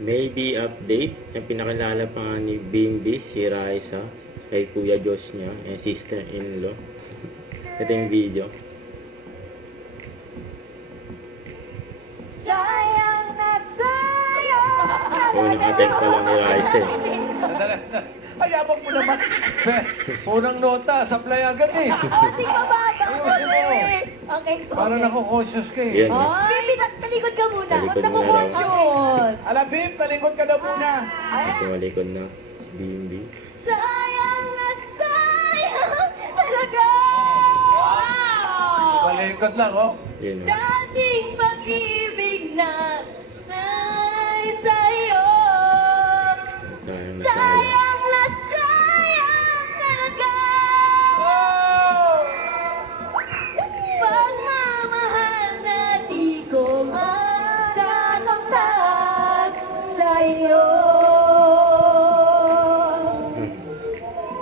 Maybe update. Ang pinakilala pa nga ni Bimbi, si Raisa, kay Kuya Josh niya, sister-in-law. Ito yung video. Sayang na sayang. Unang attempt pa lang ni Raisa eh. Ayabang mo naman. Unang nota, supply agad eh. Di ba bata ko eh? Okay. Parang nako-conscious ka eh. Yan, no? Baby, talikod ka muna. Talikod Huwag na muna mo daw. conscious. Alam, Bim, talikod ka na muna. Ito malikod na si Bimbi. Sayang na sayang talaga. Talikod lang, oh. Yan, no? Dating pag-ibig na ay sa'yo. Sayang na sayang. Sayang na sayang talaga. Pagmamahal na di ko matatamtag sa'yo.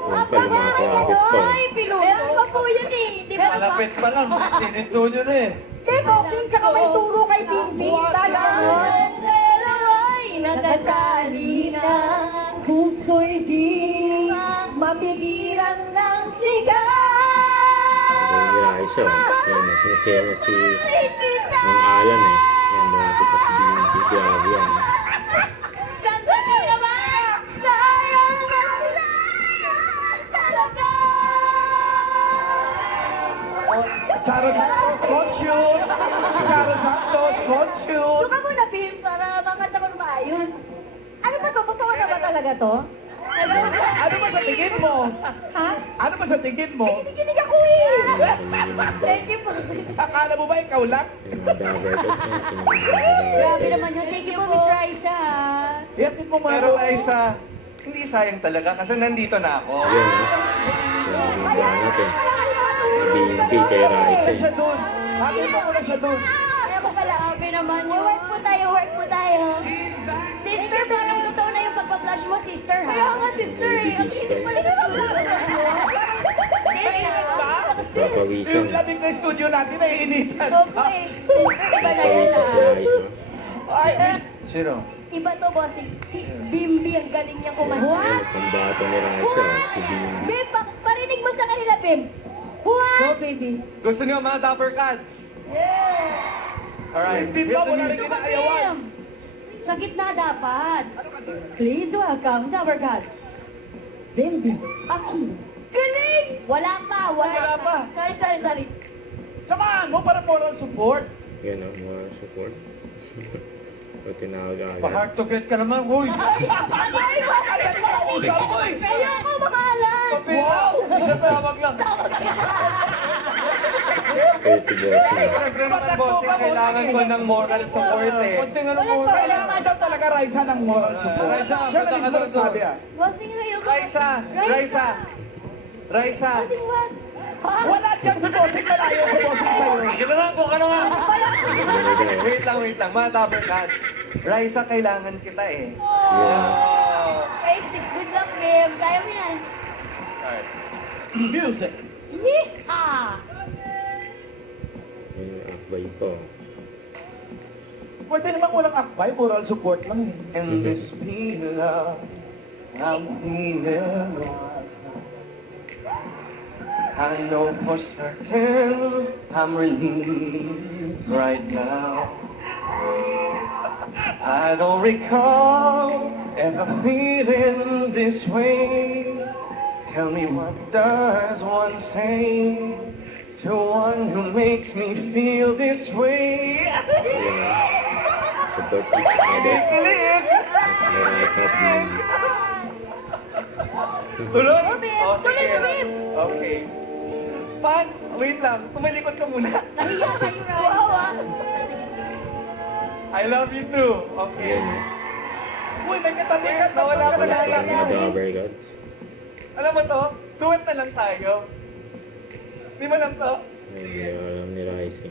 Yan pa, lumakakapit pa. Ay, meron pa po yun eh. Di ba? Malapit pa lang. Sinintudo na eh. Di ba? Tsaka may turo kay Bimbi. Talagang pero ay natatali na. Puso'y di mapigilan ng sigaw. Yung ni Raisa, oh. Yan, sinisaya niya si Mang Alan eh. Yan, malapit pa si Bimbi. Grabe yan. Sandali naman! Sayang na sayang talaga! Charo Santos, conscious. Charo Santos, conscious. Suka mo na, Bim, para makanta mo maayos. Ano ba to? Totoo na ba talaga to? Ano ba sa tingin mo? Ha? Ano ba sa tingin mo? Kinikinig ako eh! Yung Thank you po. Akala mo ba ikaw lang? mga dabber dogs niya, Grabe naman yun. Thank you po, Miss Raisa. Iyatin mo mga Pero Aisa, hindi sayang talaga kasi nandito na ako. Yan, no? Grabe yung natin. Bimbi kay Raisa siya eh. doon. Makita mo na siya doon. Kaya ko kalaabi naman yun. Work po tayo, work po tayo. Sister, parang totoo na yung pagpa-flash mo, sister, ha? Kaya nga, sister, eh. Ang init pala na Papawisan. Yung labing na studio natin ay initan. Opo eh. Iba na yun, Papawisan si ha? Raisa. Ay, Sino? Iba to, bossing. Si Bimbi, ang galing niya kumanta. Yan, pambato ni Raisa, oh. Si Bimbi. Bim, parinig mo sa kanila, Bim. What? Go, baby. Gusto niyo mga Dapper Cats? Yeah. Alright. Hindi ba wala rin Ito ba, kinaayawan? Bim? Sa gitna dapat. Please welcome Dapper Cats. Bimbi. Aki. Galing! Wala pa. Sorry. Samahan mo para moral support. Yan, oh, more support. O, tinawag agad. Pa-hard to get ka naman, huy. Kaya ako bahala. Wow! Isa tawag lang. Kayo si boss niya. Siyempre naman, bossing, kailangan ko ng moral support eh. Konting ano mo. Kailangan daw talaga Raisa ng moral support. Raisa, Siya na punta ka mismo doon. nagsabi ah. Bossing na yun. Raisa! Bossing what? Wala dyan si Bossing, malayo si Bossing sa'yo. Sige na po, ano nga? Wait lang, mga Dapper Cats. Raisa, kailangan kita eh. Oh. Basic. Good luck, Bim. Kaya mo yan. Alright. Music. Yeehaw! Yan yung akbay ko. Pwede naman walang akbay, moral support lang eh. And this feeling I'm feeling I know for certain I'm relieved right now. I don't recall ever feeling this way. Tell me what does one say to one who makes me feel this way? Yan, oh. Support each other. Raisa at Bimbi. Tuloy? Bim! Oh, Tuloy, sige. Bim! Okay. Wait lang. Tumalikod ka muna. Nahiya kayo, Raisa. Wow, ah. I love you too. Okay. Yan, oh. Uy, may katalikan. Nawala ko Wala na pa mga dabber gods. Alam mo to? Duet na lang tayo. Di mo lang to? Hindi alam ni Raisa.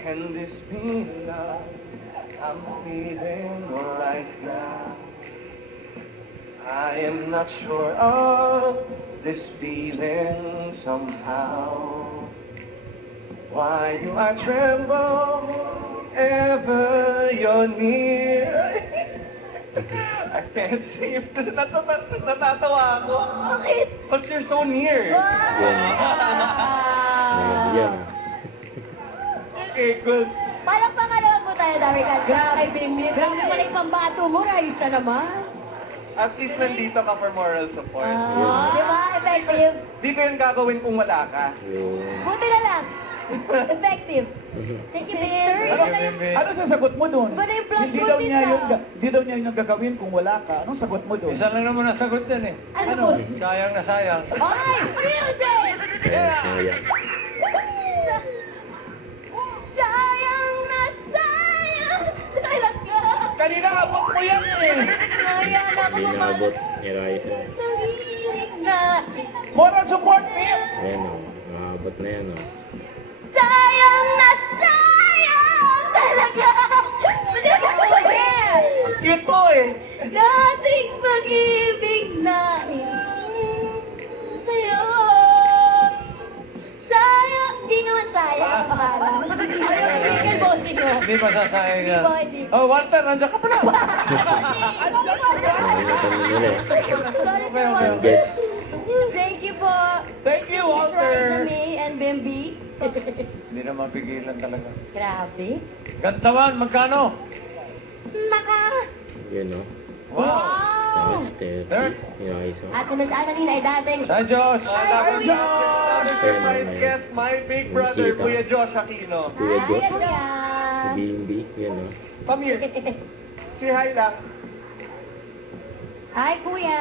Can this be love I'm feeling right now? I am not sure of this feeling somehow. Why do I tremble ever you're near. I can't sing. Natatawa ako. Bakit? Because you're so near. Wow! Yan. Okay, good. Parang pangalawan mo tayo, Darical. Grabe, Bimbi. Grabe pala yung pambato mo, Raisa naman. At least nandito ka for moral support. Di ba? Effective. Di ko yung gagawin kung wala ka. Yung... Buti na lang. Effective. Thank you, Bim. Ano sasagot mo doon? Iba na yung flash Hindi mo, daw niya tita. yung hindi daw niya yung gagawin kung wala ka. Anong sagot mo doon? Isa lang naman ang sagot yan eh. Ano? Sayang na sayang. Ay! Music! Sayang. Sayang na sayang! Talaga! Kanina abot mo yan eh. Sayang na ako Hindi naabot ni Raisa. Nahihinig na. Moral support, Bim! Ayan o. Naabot na yan o. Sayang na sayang! Talaga! Hindi ko pwede! Cute mo eh. Dating pag-ibig na sa'yo. Sayang! Di naman sayang ang pangalan. Ayaw ko bigay bossing mo. Hindi masasayang Di yan. ba, di? Oh, Walter, nandiyan ka pala. Nakalimutan mo nila eh. Sorry po, Yung Walter. guess. Thank you po. Thank you, Miss Walter. Rosemary and Bimbi. Hindi na mapigilan talaga. Grabe. Gantawan, magkano? Maka! Yun o. Wow! Tapos 30. Ni Raisa. At kung saan kanina ay dating. Sa Diyos! Hi, Surprise guest, my big brother, Bisita. Kuya Josh Aquino. Kuya Hi, Josh. Kuya. Si Bimbi. Yun o. Come here. Say hi lang. Hi, Kuya.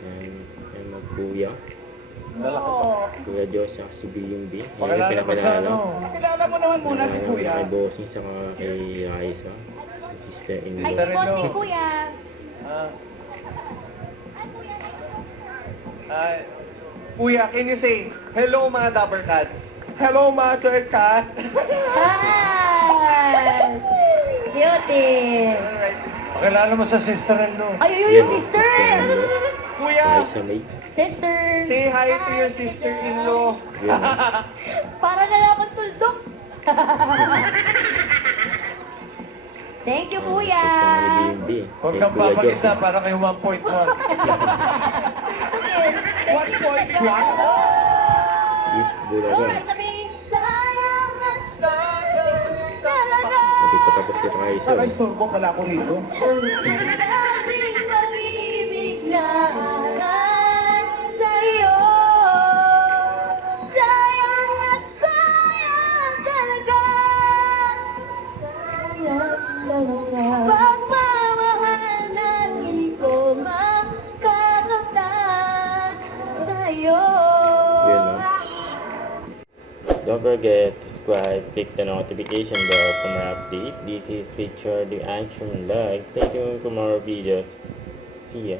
Ayan o. Kuya. Oh. Kuya Josh at si Bimbi. Ayan yung Pakilala mo sa pinapalala. ano. Kilala mo naman muna si Kuya. Kay Bossing sa kay Raisa. Sister-in-law. Ay, Sister-in-law. bossing, Kuya. Ah, Hi. Kuya, can you say, hello mga Dapper Cats? Hello Mother Cat. Hi! Cutie. Alright. pakilala mo sa sister-in-law. Ay, ay, Yan, ay, sister! sister-in-law. Kuya, Raisa May. Sister! say hi to your sister-in-law. Yun o. Para na lang akong tuldok. Thank you, Kuya. Gusto nga ni Bimbi. Huwag Kay kang Kuya papakita Josh. para kay 1.1. 1.1. If Bulaga. Alright, sabi, sayang na sayang talaga. Hindi pa tapos si Raisa. Naka-istorbo pala ako rito. Dating pag-ibig na aral sa'yo. Sayang na sayang talaga. Sayang talaga. Pagmamahal na di ko makakamtan sa'yo. Yun o. Don't forget to subscribe, click the notification bell for more updates. This is Richard the Action Vlog. Stay tuned for more videos. See ya.